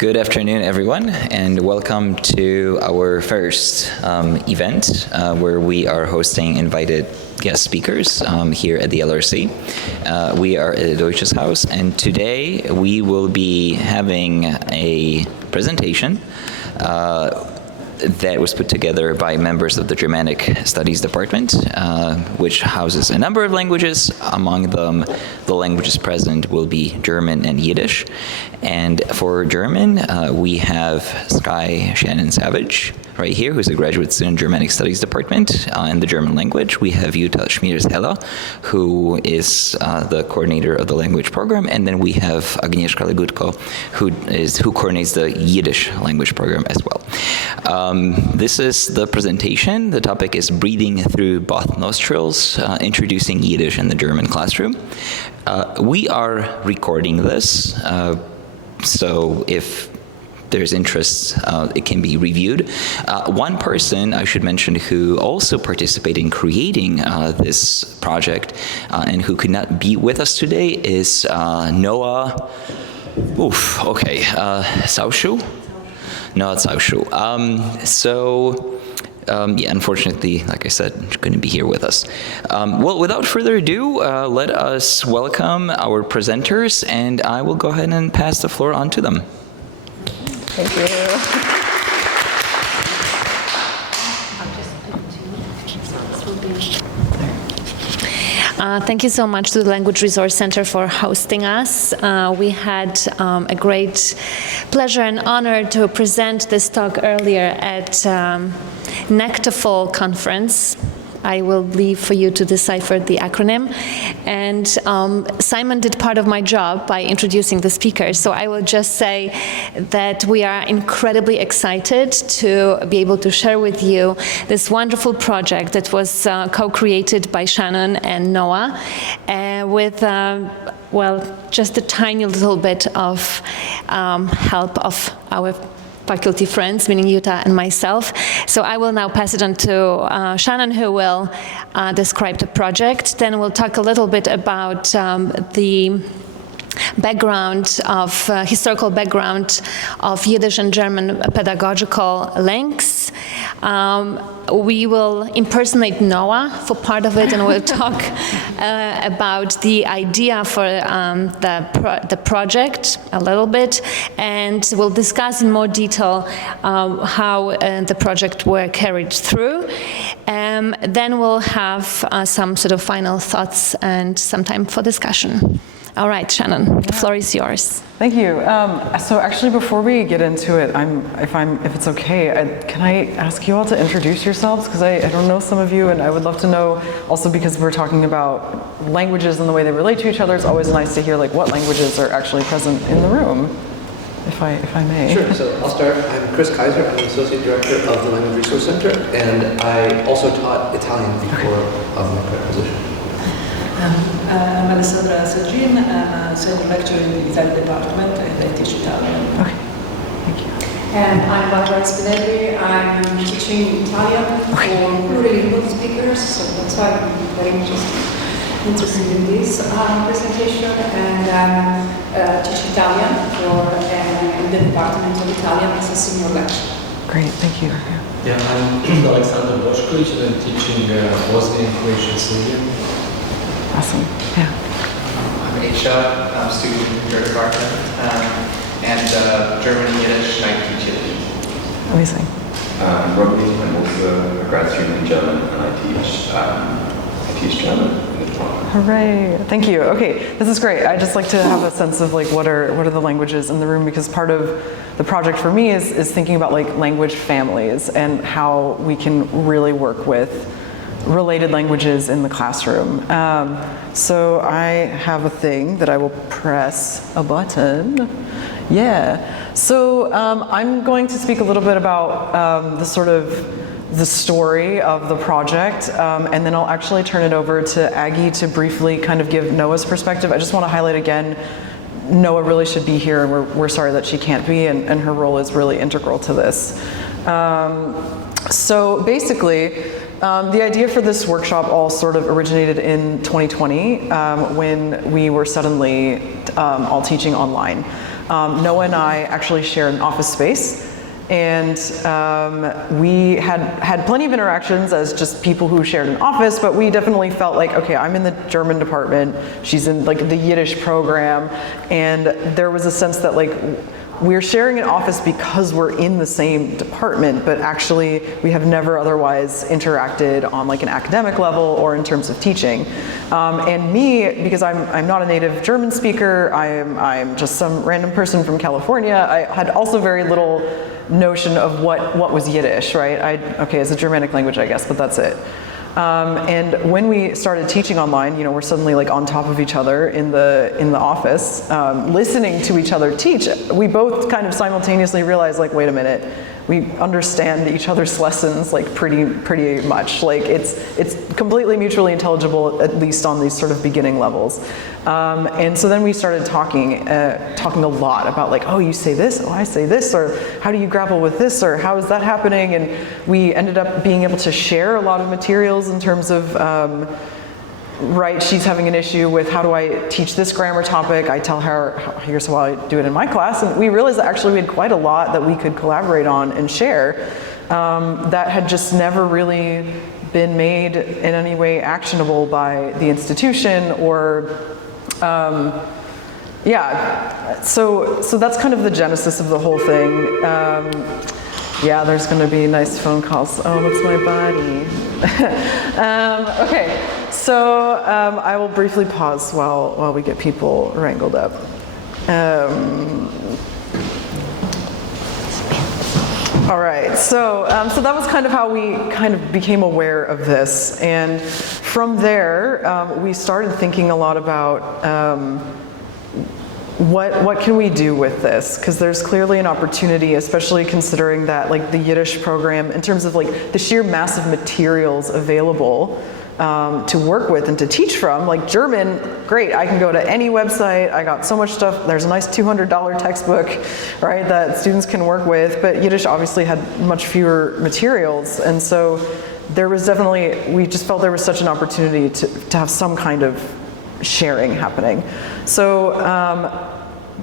Good afternoon, everyone, and welcome to our first event where we are hosting invited guest speakers here at the LRC. We are at the Deutsches Haus, and today we will be having a presentation that was put together by members of the Germanic Studies Department, which houses a number of languages. Among them, the languages present will be German and Yiddish. And for German, we have Sky Shannon Savage right here, who's a graduate student in Germanic Studies Department in the German language. We have Jutta Schmiers-Heller, who is the coordinator of the language program. And then we have Agnieszka Legutko, who coordinates the Yiddish language program as well. This is the presentation. The topic is Breathing Through Both Nostrils, Introducing Yiddish in the German Classroom. We are recording this, so if there's interest, it can be reviewed. One person I should mention who also participated in creating this project and who could not be with us today is Noah, Saushu? No, it's Saushu. Yeah, unfortunately, like I said, couldn't be here with us. Well, without further ado, let us welcome our presenters, and I will go ahead and pass the floor on to them. Thank you. Thank you so much to the Language Resource Center for hosting us. We had a great pleasure and honor to present this talk earlier at NECTAFOL conference. I will leave for you to decipher the acronym. And Simon did part of my job by introducing the speakers. So I will just say that we are incredibly excited to be able to share with you this wonderful project that was co-created by Shannon and Noah with, well, just a tiny little bit of help of our faculty friends, meaning Jutta and myself. So I will now pass it on to Shannon, who will describe the project. Then we'll talk a little bit about the background of, historical background of Yiddish and German pedagogical links. We will impersonate Noah for part of it, and we'll talk about the idea for the project a little bit, and we'll discuss in more detail how the project were carried through. Then we'll have some sort of final thoughts and some time for discussion. All right, Shannon, the floor is yours. Thank you. So actually, before we get into it, if it's okay, can I ask you all to introduce yourselves? Because I don't know some of you, and I would love to know, also because we're talking about languages and the way they relate to each other, it's always nice to hear like what languages are actually present in the room, if I may. Sure, so I'll start. I'm Chris Kaiser. I'm the Associate Director of the Language Resource Center, and I also taught Italian before my current position. I'm Alessandra Saggin. I'm a senior lecturer in the Italian department, and I teach Italian. Okay, thank you. And I'm Barbara Spinelli. I'm teaching Italian for plurilingual speakers, so that's why I'm very interested in this presentation. And teach Italian in the Department of Italian as a senior lecturer. Great, thank you. Yeah, I'm Alexander Boshkovic, and I'm teaching Bosnian, Croatian, Serbian. Awesome, yeah. I'm Aisha, I'm a student in your department, and German, Yiddish, and I teach Yiddish. Amazing. I'm Robbie, I'm also a grad student in German, and I teach German in the department. Hooray, thank you. Okay, this is great. I just like to have a sense of like what are the languages in the room, because part of the project for me is thinking about like language families and how we can really work with related languages in the classroom. So I have a thing that I will press a button. Yeah. So I'm going to speak a little bit about the story of the project, and then I'll actually turn it over to Aggie to briefly kind of give Noah's perspective. I just want to highlight again, Noah really should be here, and we're sorry that she can't be, and her role is really integral to this. So basically, the idea for this workshop all sort of originated in 2020 when we were suddenly all teaching online. Noah and I actually shared an office space. And we had plenty of interactions as just people who shared an office, but we definitely felt like, okay, I'm in the German department, she's in like the Yiddish program, and there was a sense that like we're sharing an office because we're in the same department, but actually we have never otherwise interacted on like an academic level or in terms of teaching. And me, because I'm not a native German speaker, I'm just some random person from California, I had also very little notion of what was Yiddish, right? Okay, it's a Germanic language, I guess, but that's it. And when we started teaching online, you know, we're suddenly like on top of each other in the office, listening to each other teach. We both kind of simultaneously realized, like, wait a minute, we understand each other's lessons like pretty much. Like it's completely mutually intelligible, at least on these sort of beginning levels. And so then we started talking a lot about like, oh, you say this, oh, I say this, or how do you grapple with this, or how is that happening? And we ended up being able to share a lot of materials in terms of, right, she's having an issue with how do I teach this grammar topic. I tell her, here's how I do it in my class. And we realized that actually we had quite a lot that we could collaborate on and share that had just never really been made in any way actionable by the institution or, yeah. So that's kind of the genesis of the whole thing. Yeah, there's going to be nice phone calls. Oh, that's my body. Okay, so I will briefly pause while we get people wrangled up. All right, so that was kind of how we kind of became aware of this, and from there we started thinking a lot about what can we do with this? Because there's clearly an opportunity, especially considering that like the Yiddish program, in terms of like the sheer mass of materials available to work with and to teach from. Like German, great, I can go to any website, I got so much stuff, there's a nice $200 textbook, right, that students can work with, but Yiddish obviously had much fewer materials, and so there was definitely, we just felt there was such an opportunity to have some kind of sharing happening. So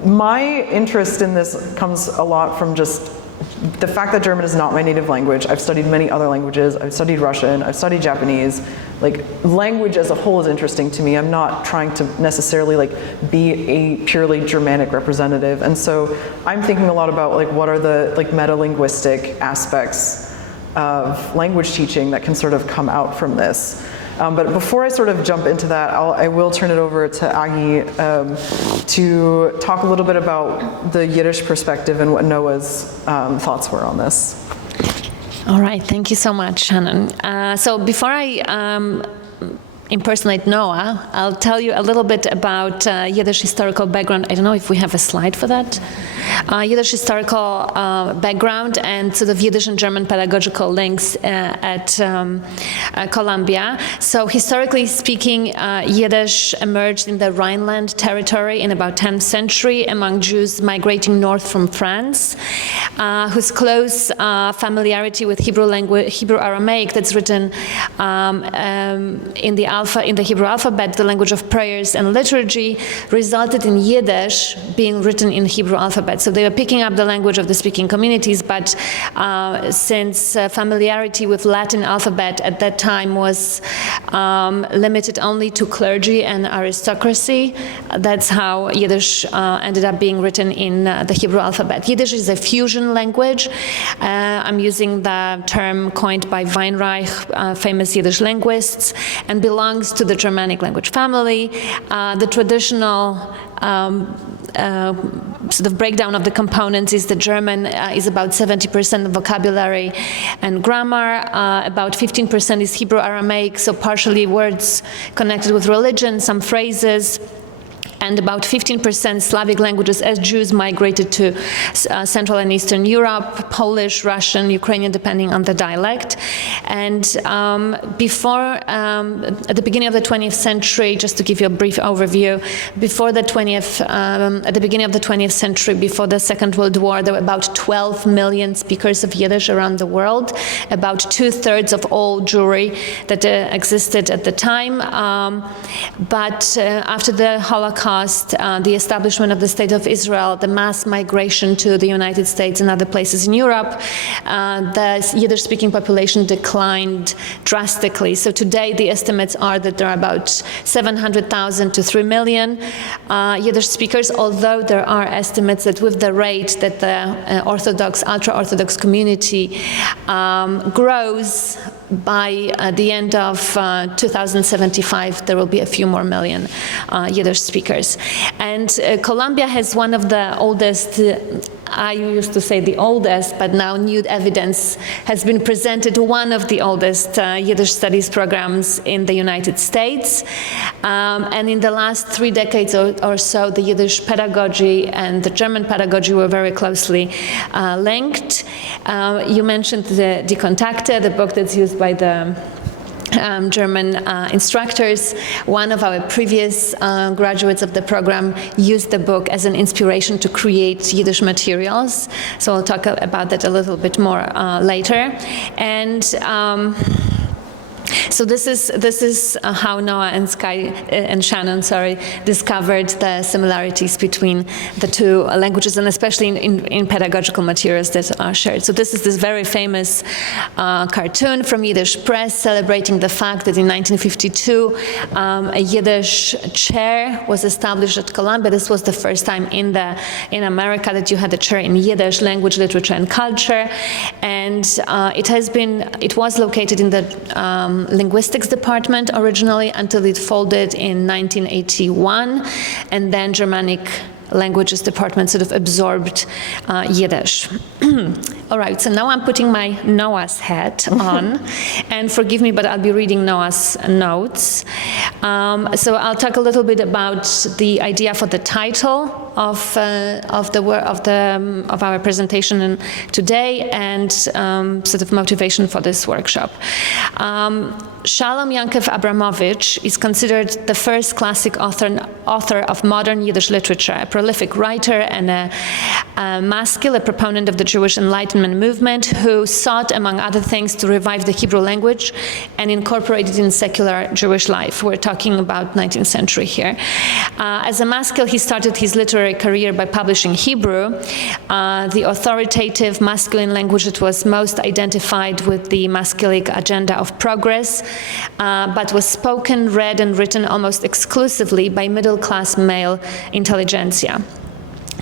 my interest in this comes a lot from just the fact that German is not my native language. I've studied many other languages. I've studied Russian, I've studied Japanese. Like, language as a whole is interesting to me. I'm not trying to necessarily like be a purely Germanic representative. And so I'm thinking a lot about like what are the like meta-linguistic aspects of language teaching that can sort of come out from this. But before I sort of jump into that, I will turn it over to Agi to talk a little bit about the Yiddish perspective and what Noah's thoughts were on this. All right, thank you so much, Shannon. So before I impersonate Noah, I'll tell you a little bit about Yiddish historical background. I don't know if we have a slide for that. Yiddish historical background and sort of Yiddish and German pedagogical links at Columbia. So historically speaking, Yiddish emerged in the Rhineland territory in about 10th century among Jews migrating north from France, whose close familiarity with Hebrew language, Hebrew Aramaic that's written in the Hebrew alphabet, the language of prayers and liturgy, resulted in Yiddish being written in Hebrew alphabet. So they were picking up the language of the speaking communities, but since familiarity with Latin alphabet at that time was limited only to clergy and aristocracy, that's how Yiddish ended up being written in the Hebrew alphabet. Yiddish is a fusion language. I'm using the term coined by Weinreich, famous Yiddish linguists, and belongs to the Germanic language family. The traditional sort of breakdown of the components is the German is about 70% vocabulary and grammar, about 15% is Hebrew Aramaic, so partially words connected with religion, some phrases, and about 15% Slavic languages as Jews migrated to Central and Eastern Europe, Polish, Russian, Ukrainian, depending on the dialect. And at the beginning of the 20th century, just to give you a brief overview, at the beginning of the 20th century, before the Second World War, there were about 12 million speakers of Yiddish around the world, about 2/3 of all Jewry that existed at the time. But after the Holocaust, Holocaust, the establishment of the State of Israel, the mass migration to the United States and other places in Europe, the Yiddish-speaking population declined drastically. So today the estimates are that there are about 700,000 to 3 million Yiddish speakers, although there are estimates that with the rate that the Orthodox, ultra-Orthodox community grows, by the end of 2075, there will be a few more million Yiddish speakers. And Colombia has one of the oldest, I used to say the oldest, but now new evidence has been presented, one of the oldest Yiddish studies programs in the United States. And in the last 3 decades or so, the Yiddish pedagogy and the German pedagogy were very closely linked. You mentioned the Die Kontakte, the book that's used by the German instructors. One of our previous graduates of the program used the book as an inspiration to create Yiddish materials. So I'll talk about that a little bit more later. And so this is how Noah and Shannon discovered the similarities between the two languages, and especially in pedagogical materials that are shared. So this is this very famous cartoon from Yiddish Press celebrating the fact that in 1952 a Yiddish chair was established at Columbia. This was the first time in America that you had a chair in Yiddish language, literature, and culture, and it was located in the linguistics department originally until it folded in 1981, and then Germanic languages department sort of absorbed Yiddish. All right, so now I'm putting my Noah's hat on, and forgive me, but I'll be reading Noah's notes. So I'll talk a little bit about the idea for the title of our presentation today, and sort of motivation for this workshop. Shalom Yankev Abramovich is considered the first classic author of modern Yiddish literature, a prolific writer and a maskil, a proponent of the Jewish Enlightenment movement, who sought, among other things, to revive the Hebrew language and incorporate it in secular Jewish life. We're talking about 19th century here. As a maskil, he started his literary career by publishing Hebrew, the authoritative masculine language that was most identified with the maskilic agenda of progress, but was spoken, read, and written almost exclusively by middle-class male intelligentsia.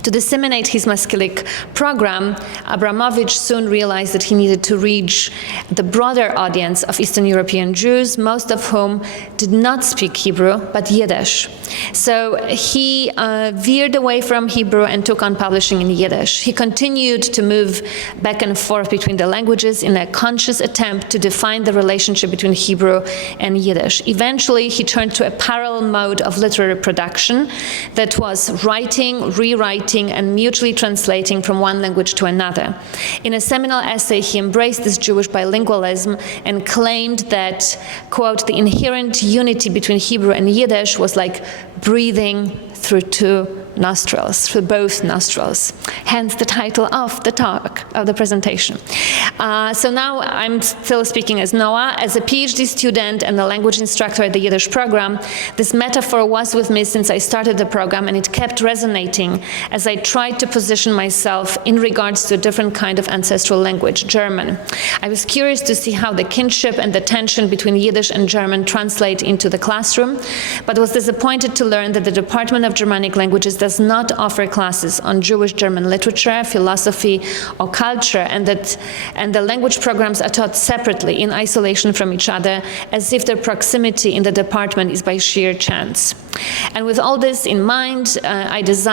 To disseminate his maskilic program, Abramovich soon realized that he needed to reach the broader audience of Eastern European Jews, most of whom did not speak Hebrew, but Yiddish. So he veered away from Hebrew and took on publishing in Yiddish. He continued to move back and forth between the languages in a conscious attempt to define the relationship between Hebrew and Yiddish. Eventually, he turned to a parallel mode of literary production that was writing, rewriting, and mutually translating from one language to another. In a seminal essay, he embraced this Jewish bilingualism and claimed that, quote, the inherent unity between Hebrew and Yiddish was like breathing through two nostrils, through both nostrils. Hence the title of the talk, of the presentation. So now I'm still speaking as Noah. As a PhD student and a language instructor at the Yiddish program, this metaphor was with me since I started the program, and it kept resonating as I tried to position myself in regards to a different kind of ancestral language, German. I was curious to see how the kinship and the tension between Yiddish and German translate into the classroom, but was disappointed to learn that the Department of Germanic Languages does not offer classes on Jewish German literature, philosophy, or culture, and the language programs are taught separately in isolation from each other, as if their proximity in the department is by sheer chance. And with all this in mind, I as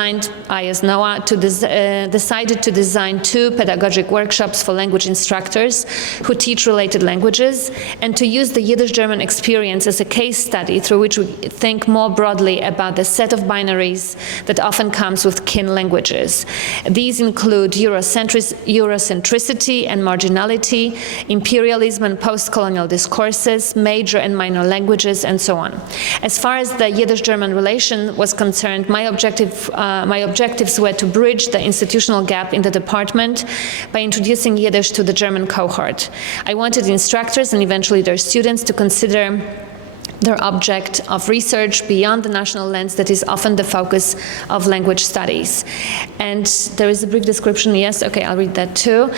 Noah, decided to design 2 pedagogic workshops for language instructors who teach related languages, and to use the Yiddish-German experience as a case study through which we think more broadly about the set of binaries that often comes with kin languages. These include Eurocentricity and marginality, imperialism and post-colonial discourses, major and minor languages, and so on. As far as the Yiddish-German relation was concerned, my objectives were to bridge the institutional gap in the department by introducing Yiddish to the German cohort. I wanted instructors and eventually their students to consider their object of research beyond the national lens that is often the focus of language studies. And there is a brief description, yes, okay, I'll read that too.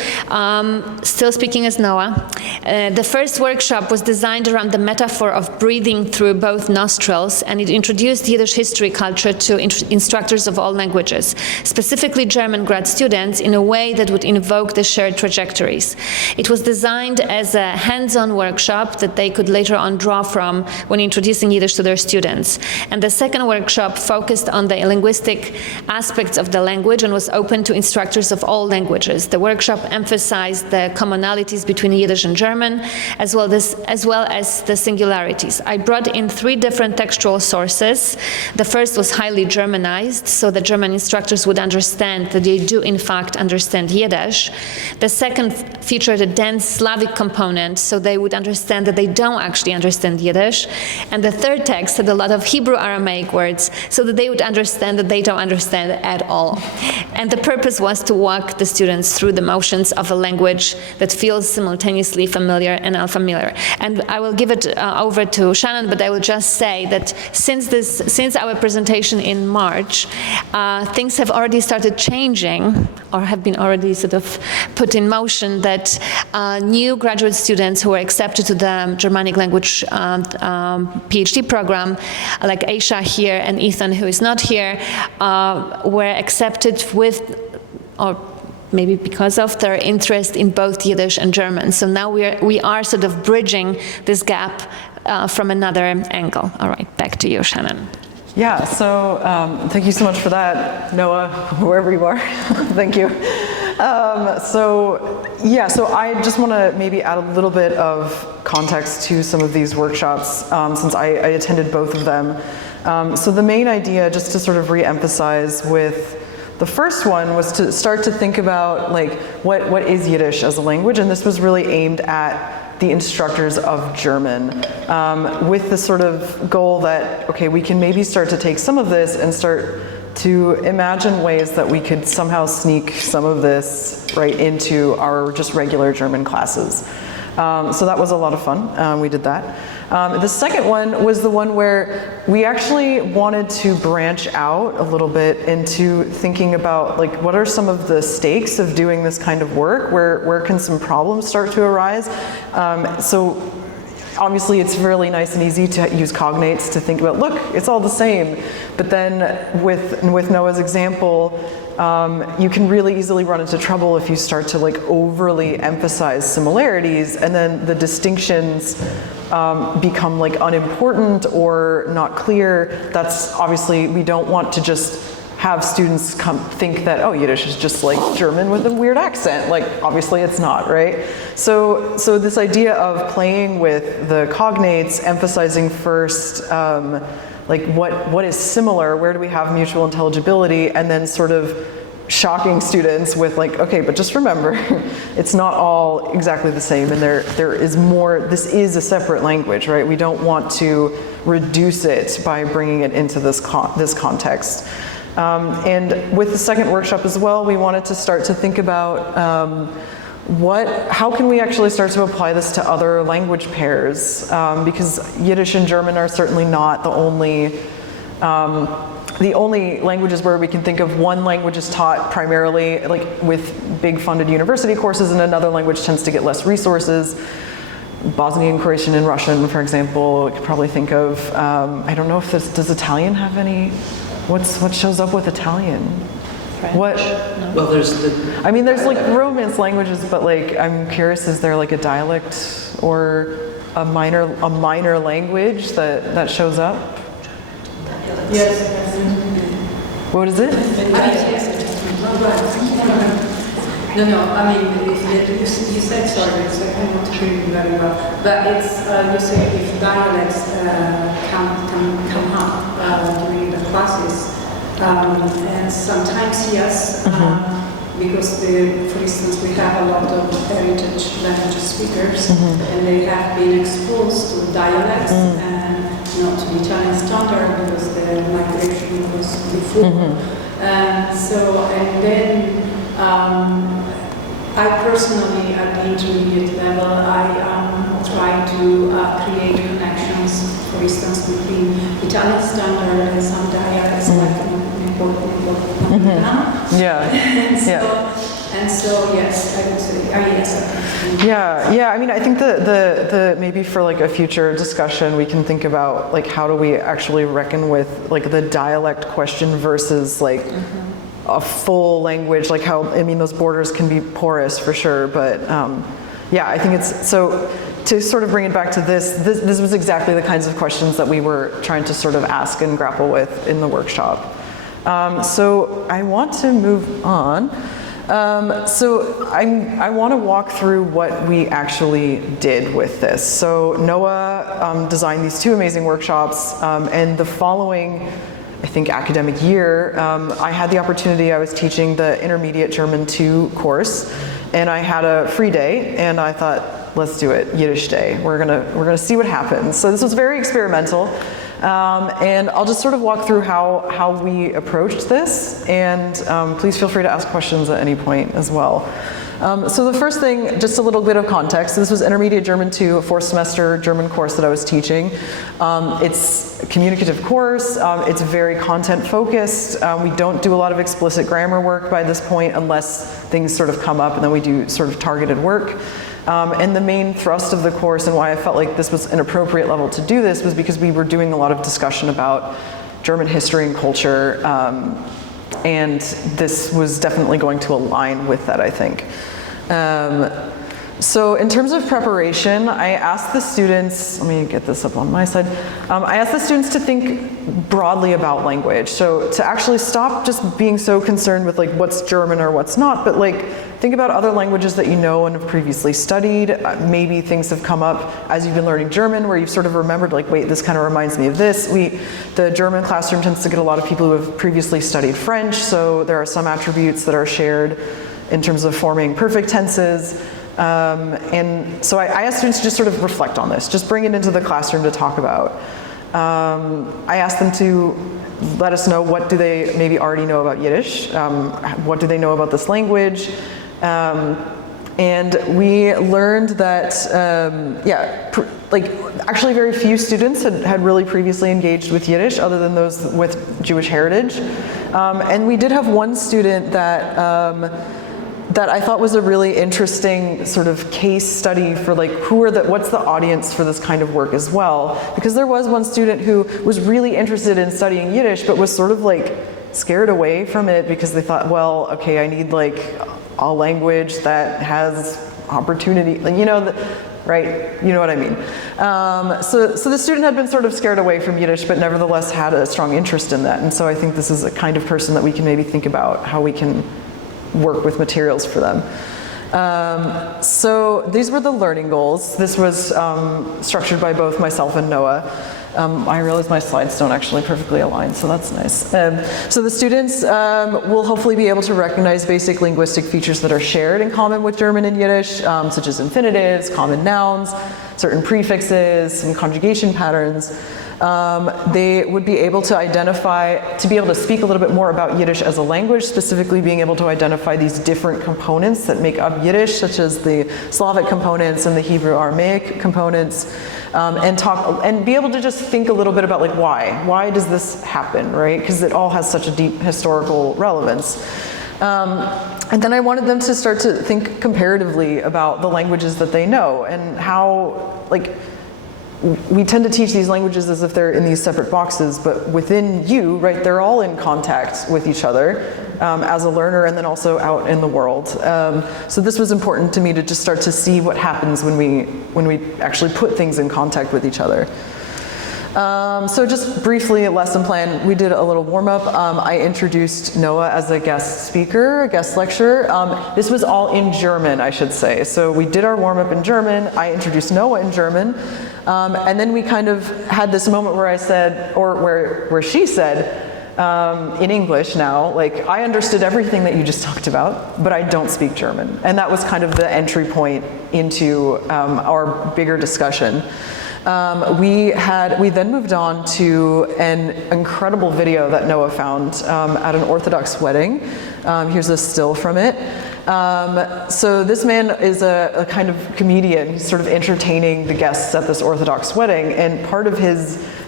Still speaking as Noah. The first workshop was designed around the metaphor of breathing through both nostrils, and it introduced Yiddish history culture to instructors of all languages, specifically German grad students, in a way that would invoke the shared trajectories. It was designed as a hands-on workshop that they could later on draw from when introducing Yiddish to their students. And the second workshop focused on the linguistic aspects of the language and was open to instructors of all languages. The workshop emphasized the commonalities between Yiddish and German, as well as the singularities. I brought in 3 different textual sources. The first was highly Germanized, so the German instructors would understand that they do in fact understand Yiddish. The second featured a dense Slavic component, so they would understand that they don't actually understand Yiddish. And the third text had a lot of Hebrew Aramaic words, so that they would understand that they don't understand at all. And the purpose was to walk the students through the motions of a language that feels simultaneously familiar and unfamiliar. And I will give it over to Shannon, but I will just say that since our presentation in March, things have already started changing, or have been already sort of put in motion, that new graduate students who were accepted to the Germanic language PhD program, like Aisha here and Ethan, who is not here, were accepted with, or maybe because of their interest in both Yiddish and German. So now we are sort of bridging this gap from another angle. All right, back to you, Shannon. Yeah, so thank you so much for that, Noah, wherever you are. Thank you. So I just want to maybe add a little bit of context to some of these workshops, since I attended both of them. So the main idea, just to sort of re-emphasize with the first one, was to start to think about like what is Yiddish as a language, and this was really aimed at the instructors of German, with the sort of goal that, okay, we can maybe start to take some of this and start to imagine ways that we could somehow sneak some of this right into our just regular German classes. So that was a lot of fun. We did that. The second one was the one where we actually wanted to branch out a little bit into thinking about like what are some of the stakes of doing this kind of work, where can some problems start to arise. So obviously it's really nice and easy to use cognates to think about, look, it's all the same. But then with Noah's example, you can really easily run into trouble if you start to like overly emphasize similarities, and then the distinctions become like unimportant or not clear. That's obviously, we don't want to just have students think that, oh, Yiddish is just like German with a weird accent. Like, obviously it's not, right? So this idea of playing with the cognates, emphasizing first like what is similar, where do we have mutual intelligibility, and then sort of shocking students with like, okay, but just remember, it's not all exactly the same, and there is more, this is a separate language, right? We don't want to reduce it by bringing it into this context. And with the second workshop as well, we wanted to start to think about how can we actually start to apply this to other language pairs? Because Yiddish and German are certainly not the only languages where we can think of one language is taught primarily like with big funded university courses, and another language tends to get less resources. Bosnian, Croatian, and Russian, for example, we could probably think of, I don't know if does Italian have any, what shows up with Italian? French? What? No. Well, there's like Romance languages, but like I'm curious, is there like a dialect or a minor language that shows up? Yes. What is it? No, I mean, you said, sorry, so I cannot hear you very well, but it's, you say if dialects come up during the classes, and sometimes yes, because for instance, we have a lot of heritage language speakers, and they have been exposed to dialects and not to the Italian standard because the migration was before. And then I personally, at the intermediate level, I try to create connections for instance, between Italian standard and some dialects like And so, yes, I would say, yes. Yeah. I mean, I think the maybe for like a future discussion, we can think about like how do we actually reckon with like the dialect question versus like a full language, like how, I mean, those borders can be porous for sure, but yeah, I think it's, so to sort of bring it back to this was exactly the kinds of questions that we were trying to sort of ask and grapple with in the workshop. So I want to move on. So I want to walk through what we actually did with this. So Noah designed these two amazing workshops, and the following, I think, academic year, I had the opportunity, I was teaching the Intermediate German 2 course, and I had a free day, and I thought, let's do it, Yiddish Day. We're gonna see what happens. So this was very experimental. And I'll just sort of walk through how we approached this, and please feel free to ask questions at any point as well. So the first thing, just a little bit of context. This was Intermediate German 2, a 4th semester German course that I was teaching. It's a communicative course. It's very content focused. We don't do a lot of explicit grammar work by this point unless things sort of come up, and then we do sort of targeted work. And the main thrust of the course and why I felt like this was an appropriate level to do this was because we were doing a lot of discussion about German history and culture, and this was definitely going to align with that, I think. So in terms of preparation, I asked the students, let me get this up on my side, I asked the students to think broadly about language. So to actually stop just being so concerned with like what's German or what's not, but like think about other languages that you know and have previously studied. Maybe things have come up as you've been learning German where you've sort of remembered like, wait, this kind of reminds me of this. The German classroom tends to get a lot of people who have previously studied French, so there are some attributes that are shared in terms of forming perfect tenses. And so I asked students to just sort of reflect on this, just bring it into the classroom to talk about. I asked them to let us know what do they maybe already know about Yiddish, what do they know about this language, and we learned that, actually very few students had really previously engaged with Yiddish other than those with Jewish heritage. And we did have one student that I thought was a really interesting sort of case study for like what's the audience for this kind of work as well. Because there was one student who was really interested in studying Yiddish but was sort of like scared away from it because they thought, well, okay, I need like a language that has opportunity, like, right? You know what I mean. So the student had been sort of scared away from Yiddish, but nevertheless had a strong interest in that. And so I think this is a kind of person that we can maybe think about how we can work with materials for them. So these were the learning goals. This was structured by both myself and Noah. I realize my slides don't actually perfectly align, so that's nice. So the students will hopefully be able to recognize basic linguistic features that are shared in common with German and Yiddish, such as infinitives, common nouns, certain prefixes, and conjugation patterns. They would be able to be able to speak a little bit more about Yiddish as a language, specifically being able to identify these different components that make up Yiddish, such as the Slavic components and the Hebrew Aramaic components, and be able to just think a little bit about like why does this happen, right? Because it all has such a deep historical relevance. And then I wanted them to start to think comparatively about the languages that they know and how, like, we tend to teach these languages as if they're in these separate boxes, but within you, right, they're all in contact with each other as a learner and then also out in the world. So this was important to me to just start to see what happens when we actually put things in contact with each other. So just briefly, a lesson plan, we did a little warm-up. I introduced Noah as a guest speaker, a guest lecturer. This was all in German, I should say. So we did our warm-up in German. I introduced Noah in German. And then we kind of had this moment where I said, or where she said, in English now, like, I understood everything that you just talked about, but I don't speak German. And that was kind of the entry point into our bigger discussion. We then moved on to an incredible video that Noah found at an Orthodox wedding. Here's a still from it. So this man is a kind of comedian. He's sort of entertaining the guests at this Orthodox wedding, and part of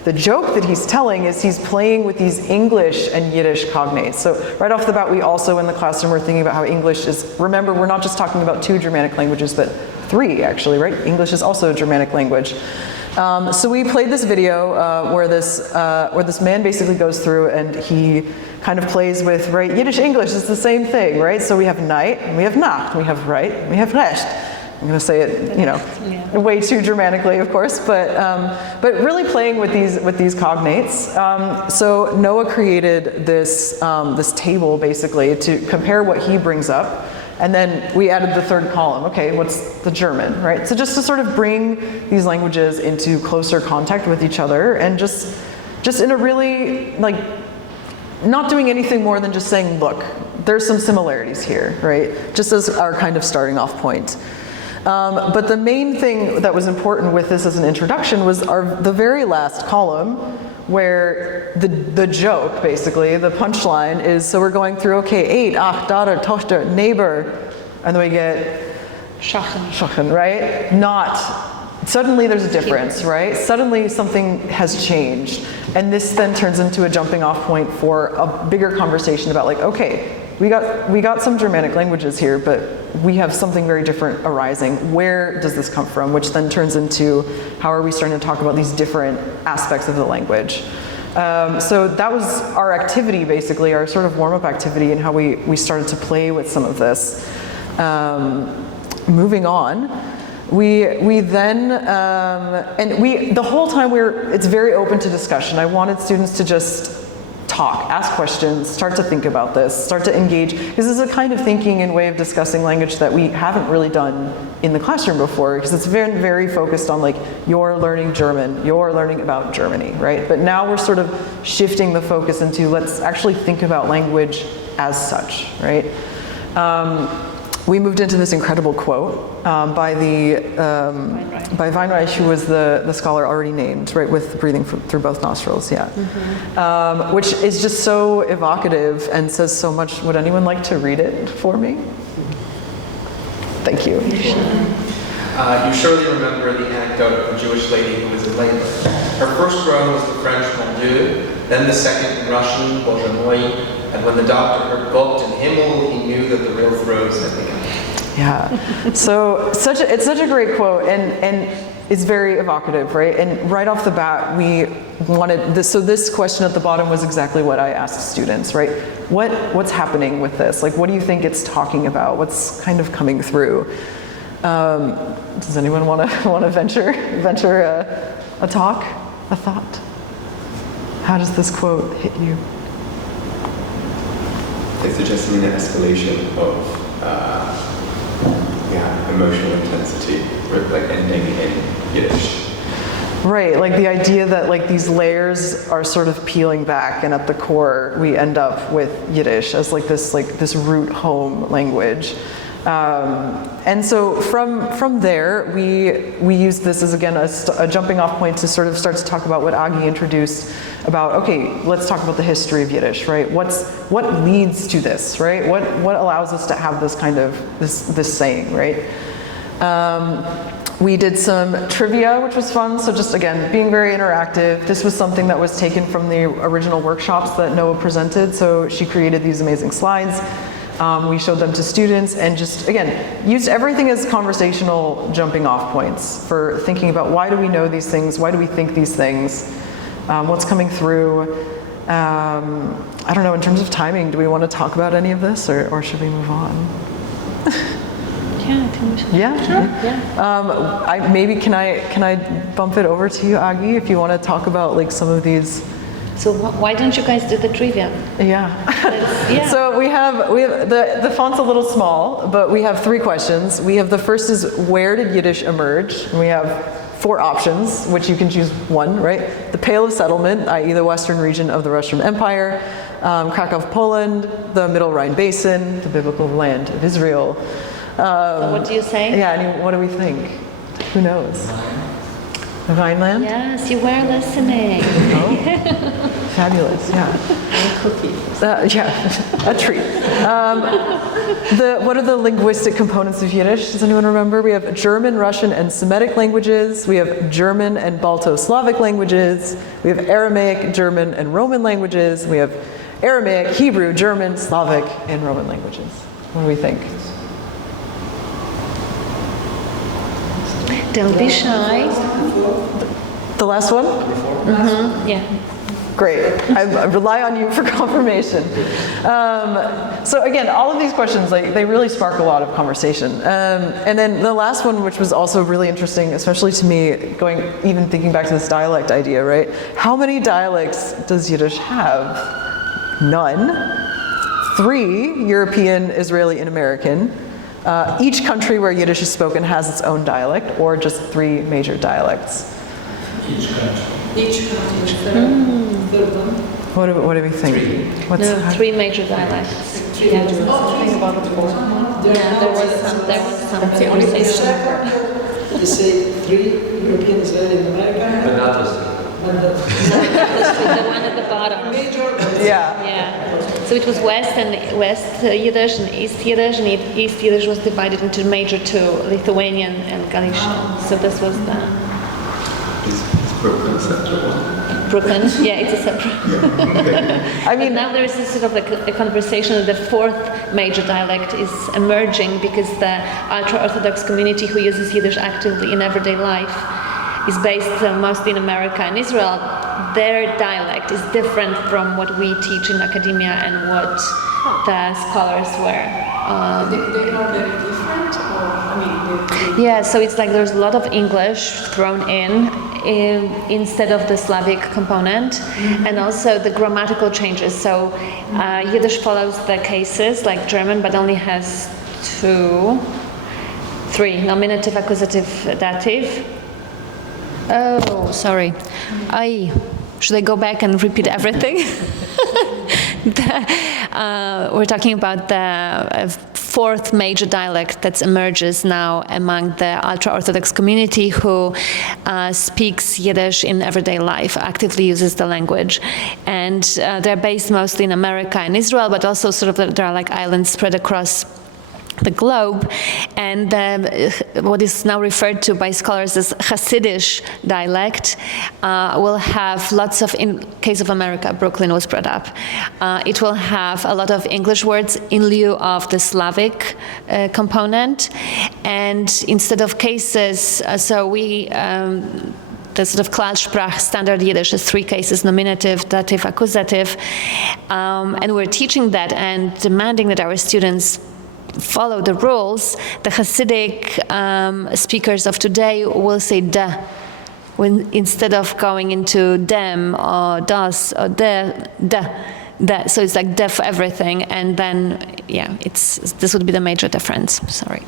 the joke that he's telling is he's playing with these English and Yiddish cognates. So right off the bat, we also in the classroom are thinking about how English is, remember, we're not just talking about 2 Germanic languages, but 3 actually, right? English is also a Germanic language. So we played this video where this man basically goes through and he kind of plays with, right, Yiddish English is the same thing, right? So we have night, and we have Nacht, we have right, and we have recht. I'm going to say it, you know, way too Germanically, of course, but really playing with these cognates. So Noah created this table basically to compare what he brings up, and then we added the 3rd column. Okay, what's the German, right? So just to sort of bring these languages into closer contact with each other, and just in a really like not doing anything more than just saying, look, there's some similarities here, right? Just as our kind of starting off point. But the main thing that was important with this as an introduction was the very last column, where the joke, basically, the punchline is, so we're going through, okay, 8, ach, daughter, tochter, neighbor, and then we get Schachen, right? Suddenly there's a difference, right? Suddenly something has changed. And this then turns into a jumping off point for a bigger conversation about like, okay, we got some Germanic languages here, but we have something very different arising. Where does this come from? Which then turns into how are we starting to talk about these different aspects of the language. So that was our activity, basically, our sort of warm-up activity, and how we started to play with some of this. Moving on, we then, the whole time it's very open to discussion. I wanted students to just talk, ask questions, start to think about this, start to engage, because this is a kind of thinking and way of discussing language that we haven't really done in the classroom before, because it's very, very focused on like, you're learning German, you're learning about Germany, right? But now we're sort of shifting the focus into let's actually think about language as such, right? We moved into this incredible quote by Weinreich, who was the scholar already named, right, with breathing through both nostrils, yeah. Mm-hmm. Which is just so evocative and says so much. Would anyone like to read it for me? Thank you. You surely remember the anecdote of a Jewish lady who was in labor. Her first groan was the French mon Dieu, then the second in Russian, Bоже mой, and when the doctor heard Gott in Himmel, he knew that the real throes had begun. Yeah, so it's such a great quote, and it's very evocative, right? And right off the bat, we wanted this. So this question at the bottom was exactly what I asked students, right? What's happening with this? Like, what do you think it's talking about? What's kind of coming through? Does anyone want to venture a talk, a thought? How does this quote hit you? It's suggesting an escalation of emotional intensity, like ending in Yiddish. Right, like the idea that like these layers are sort of peeling back, and at the core we end up with Yiddish as like this root home language. And so from there, we use this as, again, a jumping off point to sort of start to talk about what Agi introduced about, okay, let's talk about the history of Yiddish, right? What leads to this, right? What allows us to have this kind of, this saying, right? We did some trivia, which was fun. So just, again, being very interactive. This was something that was taken from the original workshops that Noah presented. So she created these amazing slides. We showed them to students and just, again, used everything as conversational jumping off points for thinking about why do we know these things? Why do we think these things? What's coming through? I don't know, in terms of timing, do we want to talk about any of this or should we move on? Yeah, can we? Yeah, sure. Yeah. Maybe can I bump it over to you, Agi, if you want to talk about like some of these. So why don't you guys do the trivia? Yeah. Yeah. So we have the font's a little small, but we have 3 questions. We have the first is, where did Yiddish emerge? And we have 4 options, which you can choose one, right? The Pale of Settlement, i.e. the western region of the Russian Empire, Krakow, Poland, the Middle Rhine Basin, the biblical land of Israel. So what do you say? Yeah, what do we think? Who knows? Rhineland? Yes, you were listening. Fabulous, yeah. Yeah, a treat. What are the linguistic components of Yiddish? Does anyone remember? We have German, Russian, and Semitic languages. We have German and Balto-Slavic languages. We have Aramaic, German, and Roman languages. We have Aramaic, Hebrew, German, Slavic, and Roman languages. What do we think? Don't be shy. The last one? Yeah. Great. I rely on you for confirmation. So again, all of these questions, they really spark a lot of conversation. And then the last one, which was also really interesting, especially to me, even thinking back to this dialect idea, right? How many dialects does Yiddish have? None. 3, European, Israeli, and American. Each country where Yiddish is spoken has its own dialect, or just 3 major dialects. Each country. Each country. What do we think? 3 major dialects. Yeah, there was some conversation. You say 3, European, Israeli, and American. But not just The one at the bottom. Yeah. Yeah. So it was West Yiddish and East Yiddish, and East Yiddish was divided into major 2, Lithuanian and Galician. So this was the... Is Brooklyn a separate one? Brooklyn, yeah, it's a separate. I mean, now there is a sort of like a conversation that the 4th major dialect is emerging because the ultra-Orthodox community who uses Yiddish actively in everyday life is based mostly in America and Israel. Their dialect is different from what we teach in academia and what the scholars were. They are very different, or I mean, yeah, so it's like there's a lot of English thrown in instead of the Slavic component, and also the grammatical changes. So Yiddish follows the cases like German, but only has 3: nominative, accusative, dative. Oh, sorry. Should I go back and repeat everything? We're talking about the 4th major dialect that emerges now among the ultra-Orthodox community who speaks Yiddish in everyday life, actively uses the language. And they're based mostly in America and Israel, but also sort of there are like islands spread across the globe, and what is now referred to by scholars as Hasidish dialect will have lots of, in case of America, Brooklyn was brought up, it will have a lot of English words in lieu of the Slavic component, and instead of cases, the sort of Klartsprach standard Yiddish is 3 cases: nominative, dative, accusative, and we're teaching that and demanding that our students follow the rules. The Hasidic speakers of today will say da, when instead of going into dem or das or da. So it's like da for everything, and then this would be the major difference. Sorry.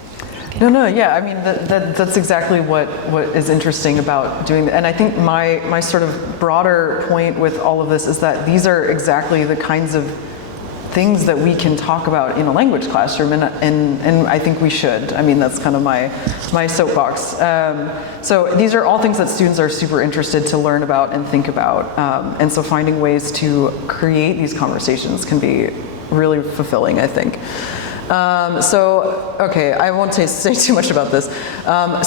No, yeah. I mean, that's exactly what is interesting about doing that. And I think my sort of broader point with all of this is that these are exactly the kinds of things that we can talk about in a language classroom, and I think we should. I mean, that's kind of my soapbox. So these are all things that students are super interested to learn about and think about, and so finding ways to create these conversations can be really fulfilling, I think. Okay, I won't say too much about this.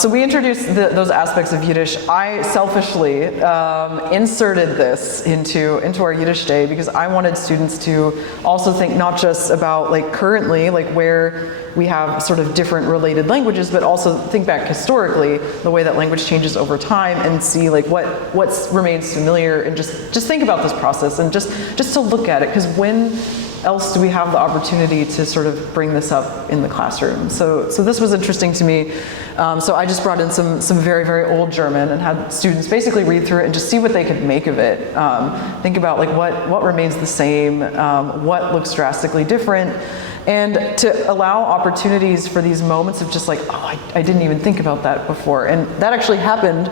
So we introduced those aspects of Yiddish. I selfishly inserted this into our Yiddish day because I wanted students to also think not just about like currently, like where we have sort of different related languages, but also think back historically, the way that language changes over time, and see like what remains familiar, and just think about this process and just to look at it, because when else do we have the opportunity to sort of bring this up in the classroom? So this was interesting to me. So I just brought in some very, very old German and had students basically read through it and just see what they could make of it. Think about like what remains the same, what looks drastically different, and to allow opportunities for these moments of just like, oh, I didn't even think about that before. And that actually happened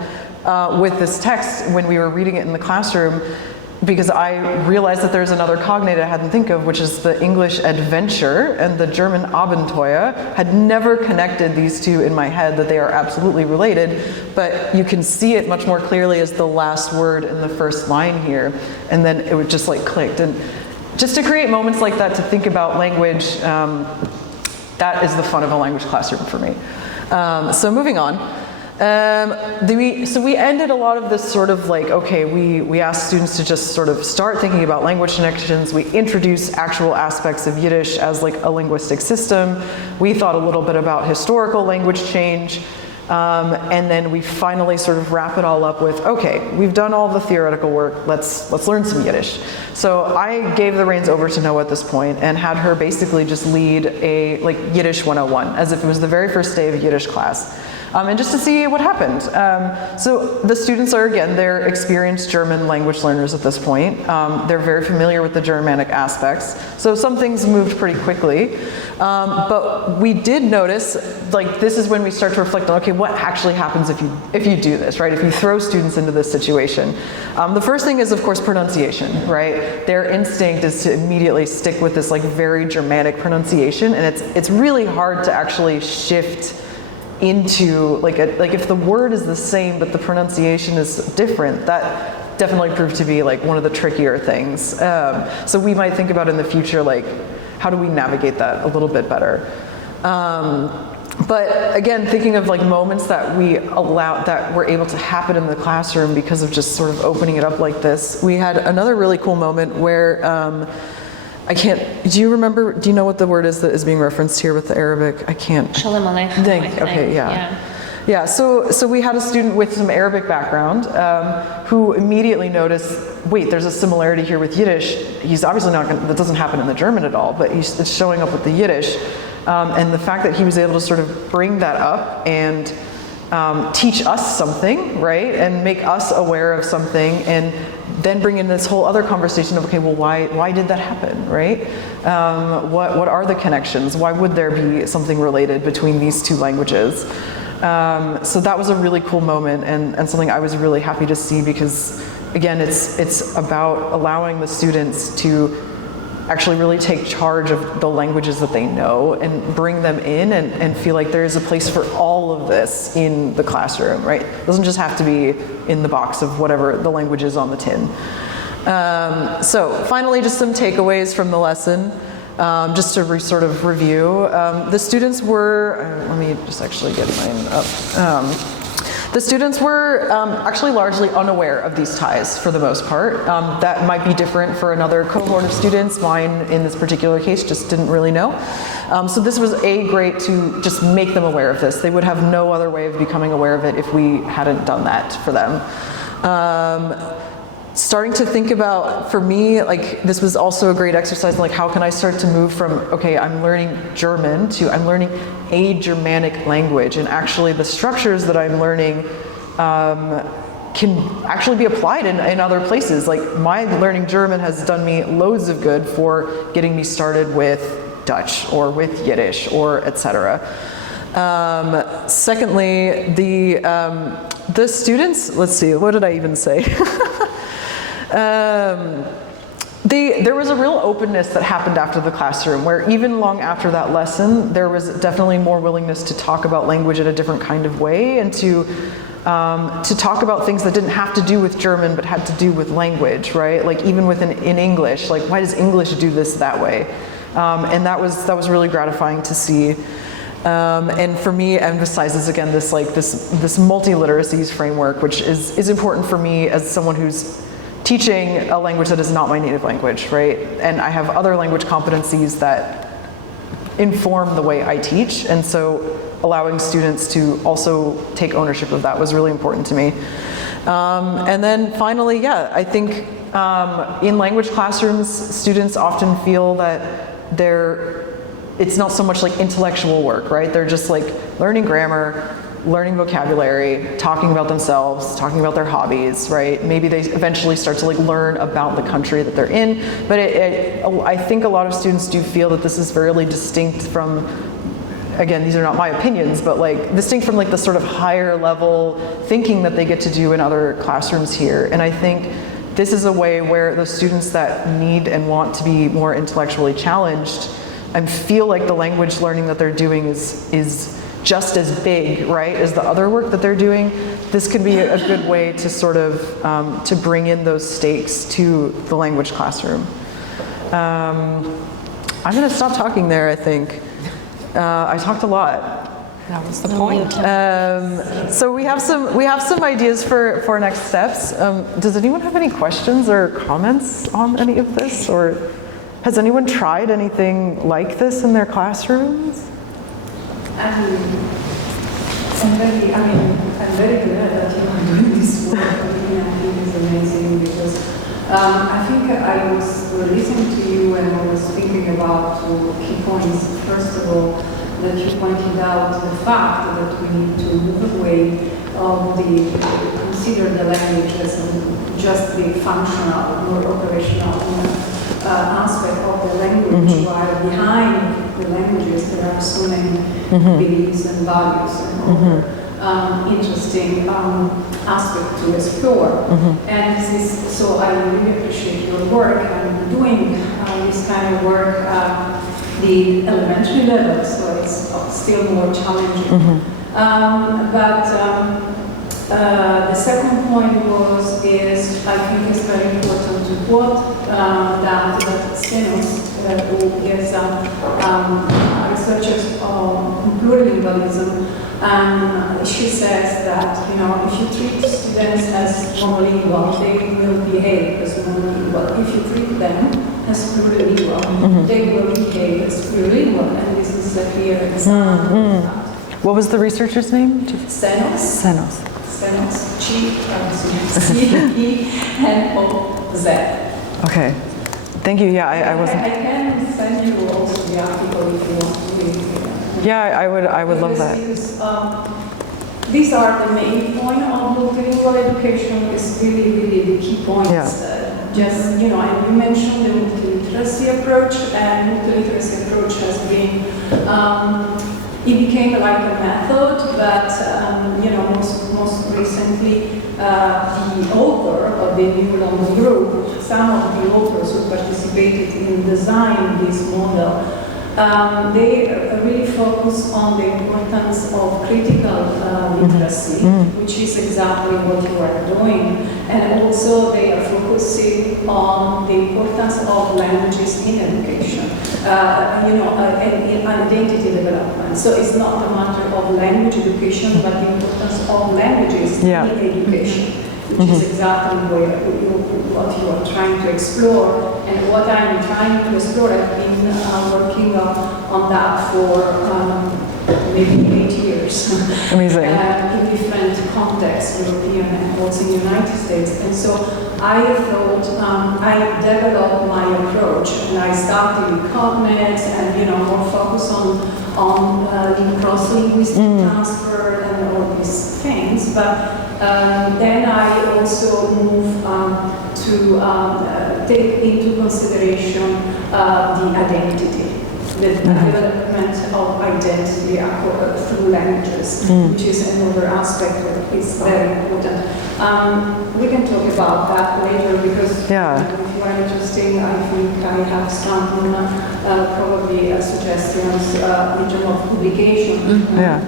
with this text when we were reading it in the classroom. because I realized that there's another cognate I hadn't think of, which is the English adventure and the German Abenteuer. Had never connected these two in my head, that they are absolutely related, but you can see it much more clearly as the last word in the first line here, and then it would just like clicked. And just to create moments like that, to think about language, that is the fun of a language classroom for me. So moving on. So we ended a lot of this sort of like, okay, we asked students to just sort of start thinking about language connections. We introduced actual aspects of Yiddish as like a linguistic system. We thought a little bit about historical language change. And then we finally sort of wrap it all up with, okay, we've done all the theoretical work, let's learn some Yiddish. So I gave the reins over to Noah at this point and had her basically just lead a like Yiddish 101, as if it was the very first day of Yiddish class. And just to see what happened. So the students are, again, they're experienced German language learners at this point. They're very familiar with the Germanic aspects. So some things moved pretty quickly. But we did notice, like, this is when we start to reflect on, okay, what actually happens if you do this, right? If you throw students into this situation. The first thing is, of course, pronunciation, right? Their instinct is to immediately stick with this, like, very Germanic pronunciation, and it's really hard to actually shift into, like if the word is the same but the pronunciation is different, that definitely proved to be like one of the trickier things. So we might think about in the future, like, how do we navigate that a little bit better? But again, thinking of like moments that were able to happen in the classroom because of just sort of opening it up like this. We had another really cool moment where do you know what the word is that is being referenced here with the Arabic? I can't. Shalom Aleichem. Okay, yeah. So we had a student with some Arabic background who immediately noticed, wait, there's a similarity here with Yiddish. He's obviously that doesn't happen in the German at all, but it's showing up with the Yiddish. And the fact that he was able to sort of bring that up and teach us something, right? And make us aware of something, and then bring in this whole other conversation of, okay, well, why did that happen, right? What are the connections? Why would there be something related between these two languages? So that was a really cool moment, and something I was really happy to see, because again, it's about allowing the students to actually really take charge of the languages that they know and bring them in and feel like there is a place for all of this in the classroom, right? It doesn't just have to be in the box of whatever the language is on the tin. So finally, just some takeaways from the lesson, just to sort of review. The students were, let me just actually get mine up. The students were actually largely unaware of these ties for the most part. That might be different for another cohort of students. Mine, in this particular case, just didn't really know. So this was great to just make them aware of this. They would have no other way of becoming aware of it if we hadn't done that for them. Starting to think about, for me, like, this was also a great exercise, like, how can I start to move from, okay, I'm learning German to I'm learning a Germanic language, and actually the structures that I'm learning can actually be applied in other places. Like, my learning German has done me loads of good for getting me started with Dutch or with Yiddish or etc. Secondly, the students, let's see, what did I even say? There was a real openness that happened after the classroom, where even long after that lesson, there was definitely more willingness to talk about language in a different kind of way, and to talk about things that didn't have to do with German but had to do with language, right? Like, even in English, like, why does English do this that way? And that was really gratifying to see. And for me, emphasizes again this multiliteracies framework, which is important for me as someone who's teaching a language that is not my native language, right? And I have other language competencies that inform the way I teach, and so allowing students to also take ownership of that was really important to me. And then finally, I think in language classrooms, students often feel that it's not so much like intellectual work, right? They're just like learning grammar, learning vocabulary, talking about themselves, talking about their hobbies, right? Maybe they eventually start to like learn about the country that they're in, but I think a lot of students do feel that this is fairly distinct from, again, these are not my opinions, but like distinct from like the sort of higher level thinking that they get to do in other classrooms here. And I think this is a way where the students that need and want to be more intellectually challenged and feel like the language learning that they're doing is just as big, right, as the other work that they're doing, this could be a good way to sort of to bring in those stakes to the language classroom. I'm going to stop talking there, I think. I talked a lot. That was the point. So we have some ideas for next steps. Does anyone have any questions or comments on any of this, or has anyone tried anything like this in their classrooms? I'm very glad that you are doing this work. I think it's amazing because I think I was listening to you and I was thinking about two key points. First of all, that you pointed out the fact that we need to move away of consider the language as just the functional or operational aspect of the language, while behind the languages there are so many beliefs and values and other interesting aspects to explore. And this is, so I really appreciate your work and doing this kind of work the elementary level, so it's still more challenging. The second point is I think it's very important to quote that Stenos, who is researchers on plurilingualism, she says that if you treat students as monolingual, they will behave as monolingual. If you treat them as plurilingual, they will behave as plurilingual, and this is a clear example. What was the researcher's name? Stenos. Stenos. C-E-N-O-Z. Okay. Thank you. Yeah, I wasn't. I can send you also the article if you want to read it. Yeah, I would love that. These are the main point of multilingual education. Is really the key points. Yeah. And you mentioned the multiliteracy approach, and multiliteracy approach has been. It became like a method, but most recently, the author of the New London Group, some of the authors who participated in designing this model, they really focus on the importance of critical literacy, which is exactly what you are doing, and also they are focusing on the importance of languages in education, and in identity development. So it's not a matter of language education, but the importance of languages in education, which is exactly what you are trying to explore, and what I'm trying to explore. I've been working on that for maybe 8 years. Amazing. In different contexts, European and also in the United States. And so I thought I developed my approach, and I started with cognate and more focus on cross-linguistic transfer and all these things. But then I also moved to take into consideration the identity, the development of identity through languages, which is another aspect that is very important. We can talk about that later because if you are interested, I think I have some probably suggestions in terms of publication. Yeah,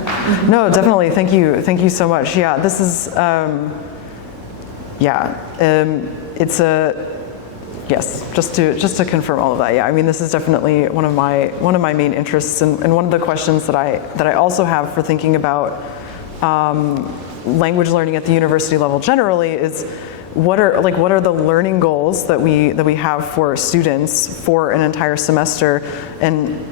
no, definitely. Thank you so much. Yeah, this is it's a yes. Just to confirm all of that. Yeah, I mean this is definitely one of my main interests, and one of the questions that I also have for thinking about language learning at the university level generally is what are the learning goals that we have for students for an entire semester, and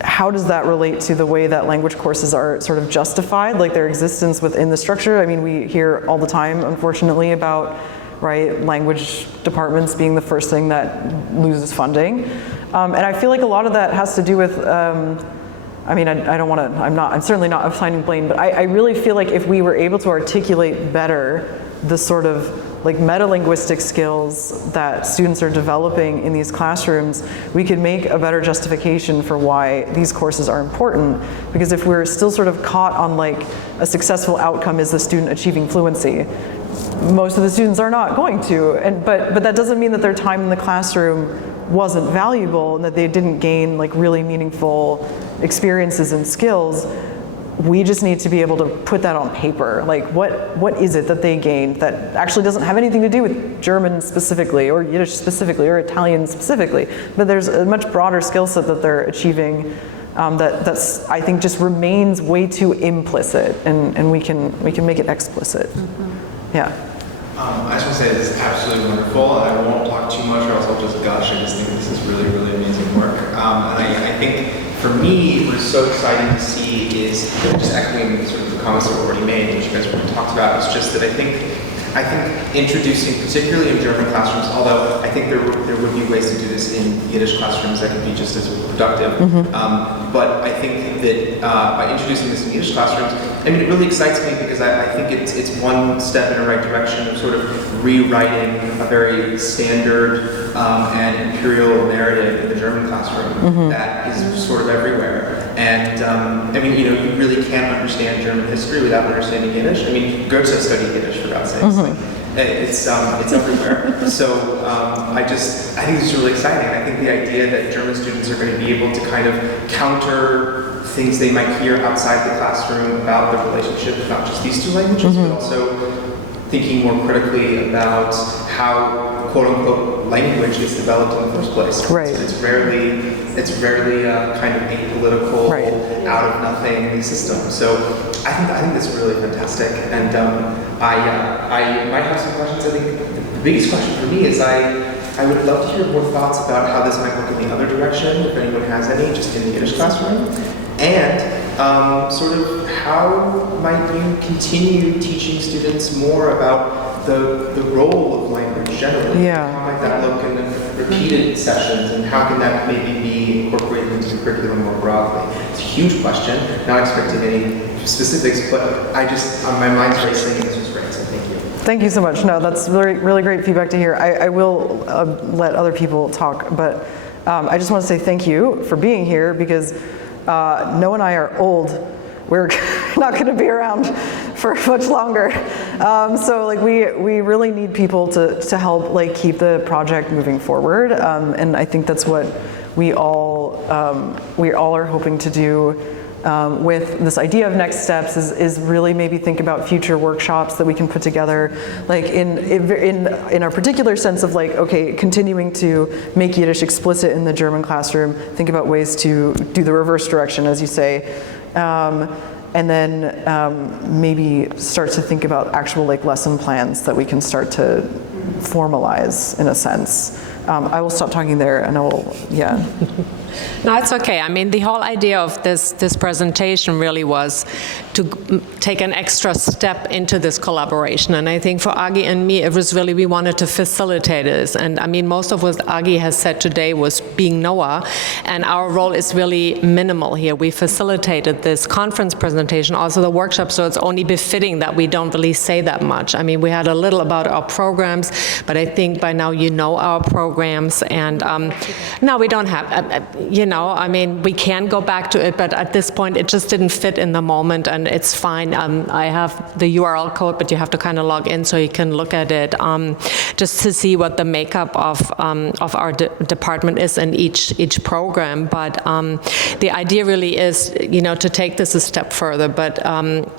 how does that relate to the way that language courses are sort of justified, like their existence within the structure? I mean, we hear all the time, unfortunately, about language departments being the first thing that loses funding, and I feel like a lot of that has to do with. I mean, I don't want to. I'm certainly not assigning blame, but I really feel like if we were able to articulate better the sort of meta-linguistic skills that students are developing in these classrooms, we could make a better justification for why these courses are important. Because if we're still sort of caught on a successful outcome is the student achieving fluency, most of the students are not going to, but that doesn't mean that their time in the classroom wasn't valuable and that they didn't gain like really meaningful experiences and skills. We just need to be able to put that on paper. Like what is it that they gained that actually doesn't have anything to do with German specifically or Yiddish specifically or Italian specifically, but there's a much broader skill set that they're achieving that's I think just remains way too implicit, and we can make it explicit. Yeah. I just want to say this is absolutely wonderful. I won't talk too much or else I'll just gush. I just think this is really, really amazing work. And I think for me, what is so exciting to see is, just echoing sort of the comments that were already made, which you guys already talked about, is just that I think introducing, particularly in German classrooms, although I think there would be ways to do this in Yiddish classrooms that could be just as productive, but I think that by introducing this in Yiddish classrooms, I mean, it really excites me because I think it's one step in the right direction of sort of rewriting a very standard and imperial narrative in the German classroom that is sort of everywhere. And I mean, you really can't understand German history without understanding Yiddish. I mean, Goethe studied Yiddish, for God's sakes. Like, it's everywhere. So I think this is really exciting. I think the idea that German students are going to be able to kind of counter things they might hear outside the classroom about the relationship of not just these two languages, but also thinking more critically about how quote-unquote language is developed in the first place. Right. It's rarely kind of apolitical, out of nothing system. So I think this is really fantastic, and I might have some questions. I think the biggest question for me is I would love to hear more thoughts about how this might work in the other direction, if anyone has any, just in the Yiddish classroom, and sort of how might you continue teaching students more about the role of language generally? Yeah. How might that look in repeated sessions, and how can that maybe be incorporated into the curriculum more broadly? It's a huge question, not expecting any specifics, but my mind's racing, and this was great, so thank you. Thank you so much. No, that's really, really great feedback to hear. I will let other people talk, but I just want to say thank you for being here, because Noah and I are old. We're not going to be around for much longer. So like we really need people to help like keep the project moving forward. And I think that's what we all are hoping to do with this idea of next steps is really maybe think about future workshops that we can put together, like in our particular sense of like, okay, continuing to make Yiddish explicit in the German classroom, think about ways to do the reverse direction, as you say. And then maybe start to think about actual like lesson plans that we can start to formalize in a sense. I will stop talking there, and I will, yeah. No, it's okay. I mean, the whole idea of this presentation really was to take an extra step into this collaboration. And I think for Agi and me, it was really, we wanted to facilitate this. And I mean, most of what Agi has said today was being Noah, and our role is really minimal here. We facilitated this conference presentation, also the workshop, so it's only befitting that we don't really say that much. I mean, we had a little about our programs, but I think by now you know our programs, and no, we don't have, I mean, we can go back to it, but at this point it just didn't fit in the moment, and it's fine. I have the URL code, but you have to kind of log in so you can look at it, just to see what the makeup of our department is in each program. But the idea really is, to take this a step further, but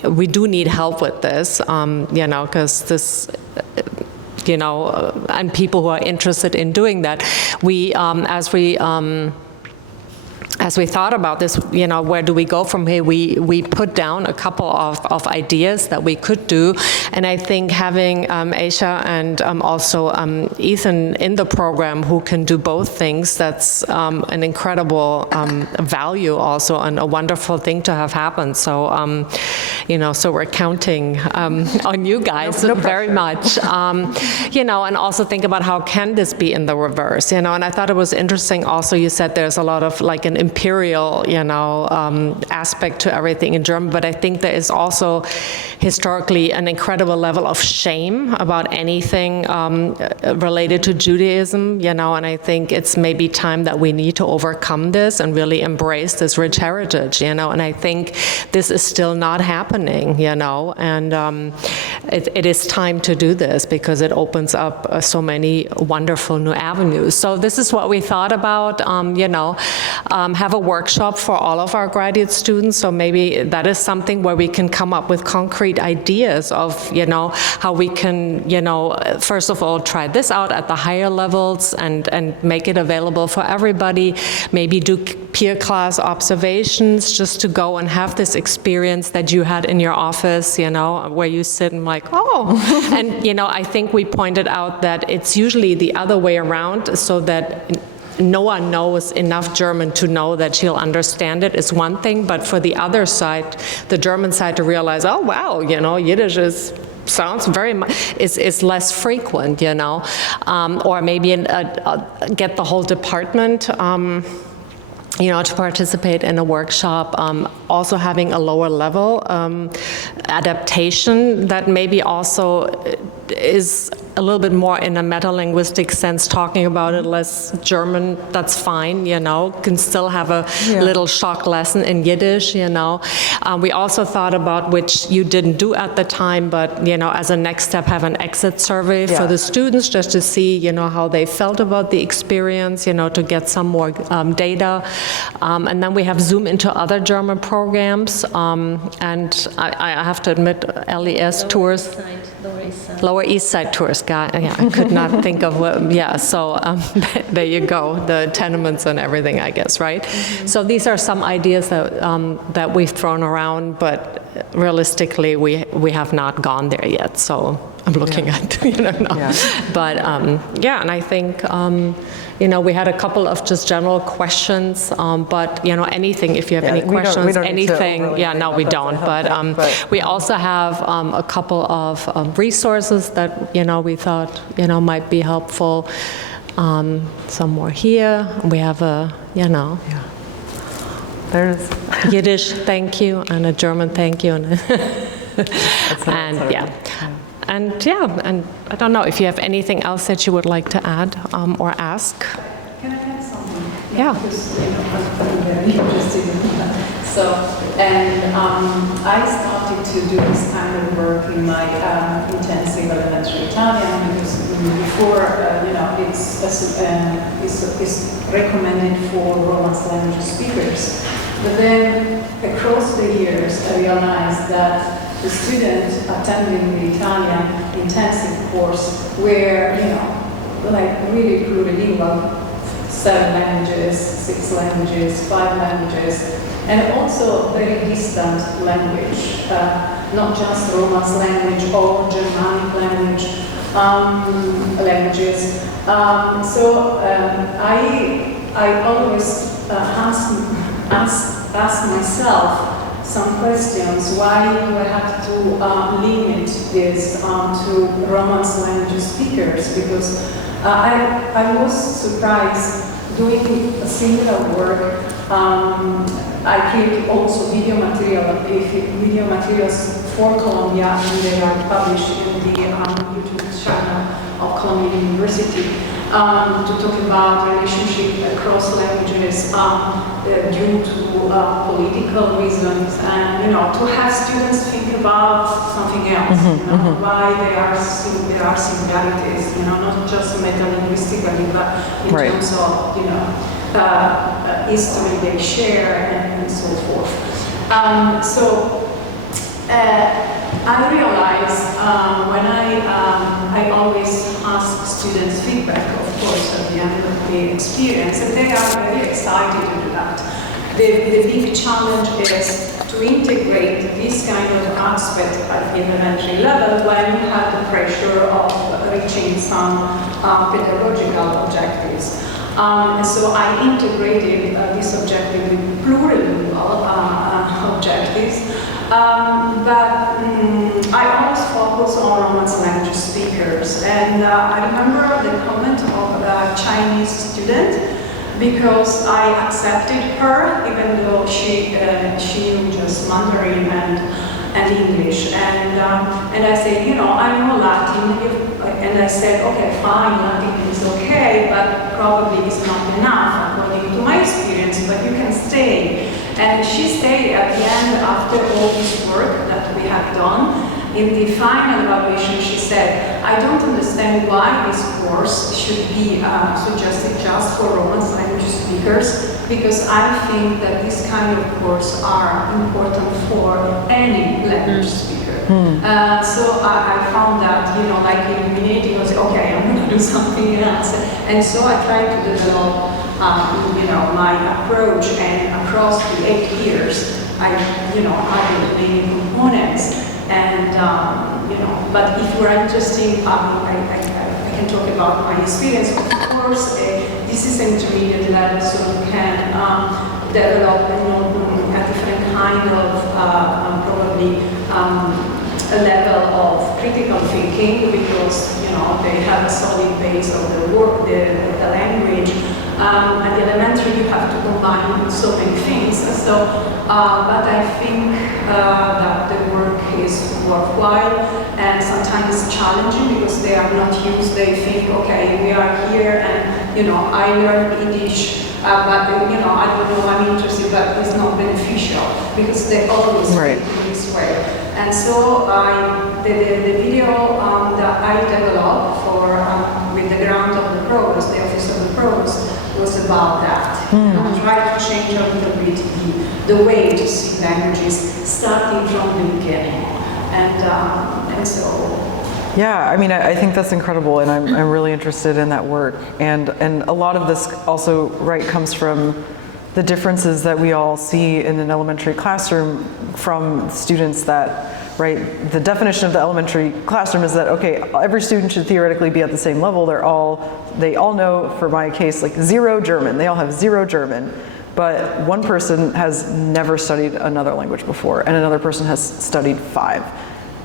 we do need help with this, because this, and people who are interested in doing that. As we thought about this, where do we go from here? We put down a couple of ideas that we could do, and I think having Aisha and also Ethan in the program who can do both things, that's an incredible value also, and a wonderful thing to have happen. So, so we're counting on you guys very much, and also think about how can this be in the reverse, and I thought it was interesting also, you said there's a lot of like an imperial, aspect to everything in German, but I think there is also historically an incredible level of shame about anything related to Judaism, and I think it's maybe time that we need to overcome this and really embrace this rich heritage, and I think this is still not happening, and it is time to do this because it opens up so many wonderful new avenues. So this is what we thought about, have a workshop for all of our graduate students, so maybe that is something where we can come up with concrete ideas of, how we can, first of all, try this out at the higher levels and make it available for everybody, maybe do peer class observations just to go and have this experience that you had in your office, where you sit and like, oh, and, I think we pointed out that it's usually the other way around, so that no one knows enough German to know that she'll understand it is one thing, but for the other side, the German side, to realize, oh wow, Yiddish sounds very much is less frequent, or maybe get the whole department. To participate in a workshop, also having a lower level adaptation that maybe also is a little bit more in a meta-linguistic sense, talking about it less German, that's fine, can still have a little shock lesson in Yiddish, We also thought about, which you didn't do at the time, but, as a next step, have an exit survey for the students just to see, how they felt about the experience, to get some more data. And then we have Zoom into other German programs, and I have to admit, LES tours. Lower East Side tours, I could not think of what, so there you go, the tenements and everything, I guess, right? Mm-hmm. So these are some ideas that we've thrown around, but realistically, we have not gone there yet, so I'm looking at, But, and I think, we had a couple of just general questions, but, anything, if you have any questions, we don't anything, really we don't. But we also have a couple of resources that, we thought, might be helpful. Some more here. We have There's Yiddish thank you and a German thank you. And And I don't know if you have anything else that you would like to add or ask. Can I add something? Yeah. Because I'm very interested in that. So, I started to do this kind of work in my intensive elementary Italian because before, it's recommended for Romance language speakers. But then across the years, I realized that the students attending the Italian intensive course were, really plurilingual, 7 languages, 6 languages, 5 languages, and also very distant language, not just Romance language or Germanic language languages. I always ask myself some questions. Why do I have to limit this to Romance language speakers? Because I was surprised doing a similar work. I create also video materials for Columbia, and they are published in the YouTube channel of Columbia University. To talk about relationship across languages due to political reasons, and to have students think about something else, why there are similarities, not just meta-linguistically, but in terms of history they share and so forth. I realized when I always ask students feedback, of course, at the end of the experience, and they are very excited to do that. The big challenge is to integrate this kind of aspect at the elementary level when you have the pressure of reaching some pedagogical objectives. So I integrated this objective with plurilingual objectives. But I always focus on Romance language speakers, and I remember the comment of a Chinese student because I accepted her, even though she knew just Mandarin and English. And I said, you know, I know Latin. And I said, okay, fine, Latin is okay, but probably it's not enough according to my experience, but you can stay. And she stayed at the end after all this work that we have done. In the final evaluation, she said, I don't understand why this course should be suggested just for Romance language speakers, because I think that this kind of course are important for any language speaker. So I found that, you know, like illuminating, I was okay, I'm going to do something else. And so I tried to develop, you know, my approach, and across the 8 years, I, you know, added many components. And, you know, but if you are interested, I can talk about my experience. Of course, this is intermediate level, so you can develop, you know, a different kind of probably a level of critical thinking, because, you know, they have a solid base of the work, the language. At the elementary, you have to combine so many things. So, but I think that the work is worthwhile, and sometimes challenging because they are not used. They think, okay, we are here, and, you know, I learn Yiddish, but, you know, I don't know, I'm interested, but it's not beneficial because they always think this way. And so the video that I developed for with the grant of the provost, the office of the provost, was about that. I tried to change a little bit the way to see languages, starting from the beginning, and so. Yeah, I mean, I think that's incredible, and I'm really interested in that work. And a lot of this also, right, comes from the differences that we all see in an elementary classroom from students that, right, the definition of the elementary classroom is that, okay, every student should theoretically be at the same level. They all know, for my case, like 0 German. They all have 0 German, but one person has never studied another language before, and another person has studied 5.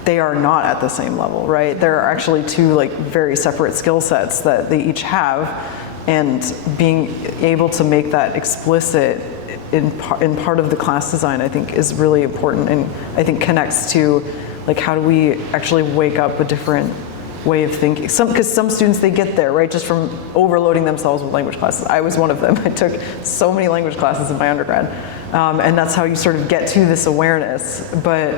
They are not at the same level, right? There are actually 2 like very separate skill sets that they each have, and being able to make that explicit in part of the class design, I think, is really important, and I think connects to like how do we actually wake up a different way of thinking. Because some students, they get there, right, just from overloading themselves with language classes. I was one of them. I took so many language classes in my undergrad, and that's how you sort of get to this awareness. But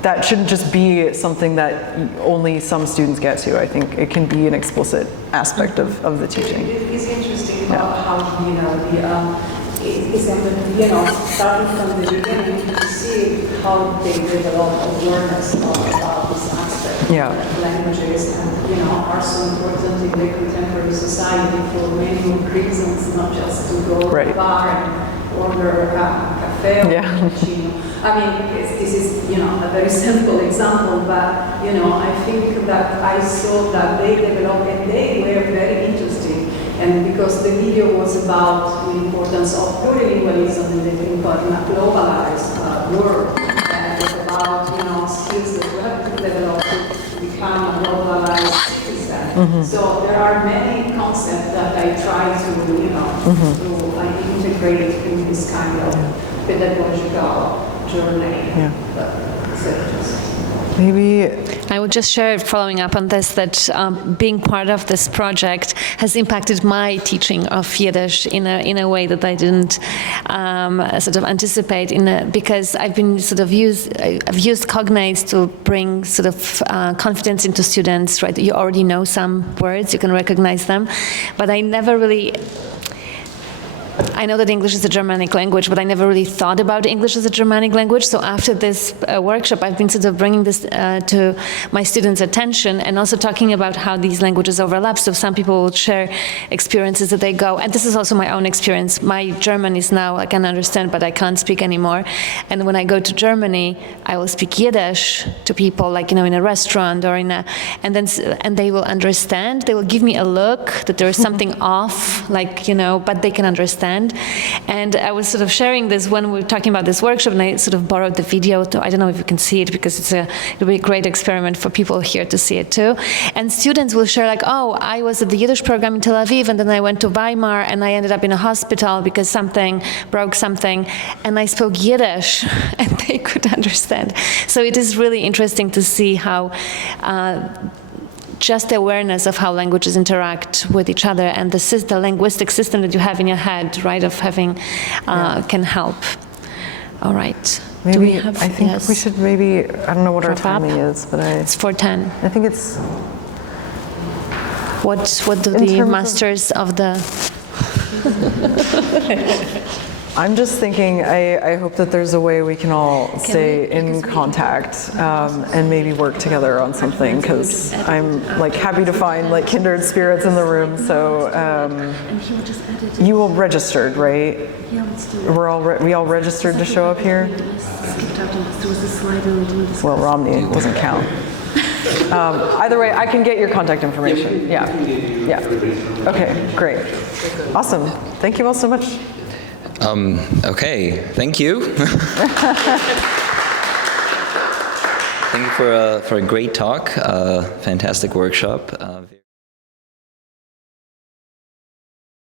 that shouldn't just be something that only some students get to. I think it can be an explicit aspect of the teaching. It's interesting about how, you know, you know, starting from the beginning to see how they develop awareness about this aspect of languages, and, you know, are so important in the contemporary society for many reasons, not just to go to a bar and order a cafe or cappuccino. I mean, this is, you know, a very simple example, but, you know, I think that I saw that they developed, and they were very interesting. And because the video was about the importance of plurilingualism in the globalized world, and about, you know, skills that we have to develop to become a globalized citizen. So there are many concepts that I try to, you know, to integrate in this kind of pedagogical journey. Maybe I would just share, following up on this, that being part of this project has impacted my teaching of Yiddish in a way that I didn't sort of anticipate. Because I've been I've used cognates to bring sort of confidence into students. Right, you already know some words, you can recognize them, but I never really. I know that English is a Germanic language, but I never really thought about English as a Germanic language. So after this workshop, I've been sort of bringing this to my students' attention, and also talking about how these languages overlap. So some people will share experiences that they go, and this is also my own experience. My German is now, I can understand, but I can't speak anymore. And when I go to Germany, I will speak Yiddish to people, like, you know, in a restaurant or and they will understand. They will give me a look that there is something off, like, you know, but they can understand. understand. And I was sort of sharing this when we were talking about this workshop, and I sort of borrowed the video. I don't know if you can see it, because it'll be a great experiment for people here to see it too. And students will share like, oh, I was at the Yiddish program in Tel Aviv, and then I went to Weimar, and I ended up in a hospital because something broke something, and I spoke Yiddish, and they could understand. So it is really interesting to see how just the awareness of how languages interact with each other, and the linguistic system that you have in your head, right, of having, can help. All right. Maybe, I think we should maybe, I don't know what our timing is, but it's 4:10. I think it's... What do the masters of the... I'm just thinking, I hope that there's a way we can all stay in contact and maybe work together on something, because I'm like happy to find like kindred spirits in the room. So you all registered, right? Yeah, let's do it. We all registered to show up here? Well, Romney doesn't count. Either way, I can get your contact information. Yeah. Okay, great. Awesome. Thank you all so much. Okay, thank you. Thank you for a great talk, fantastic workshop.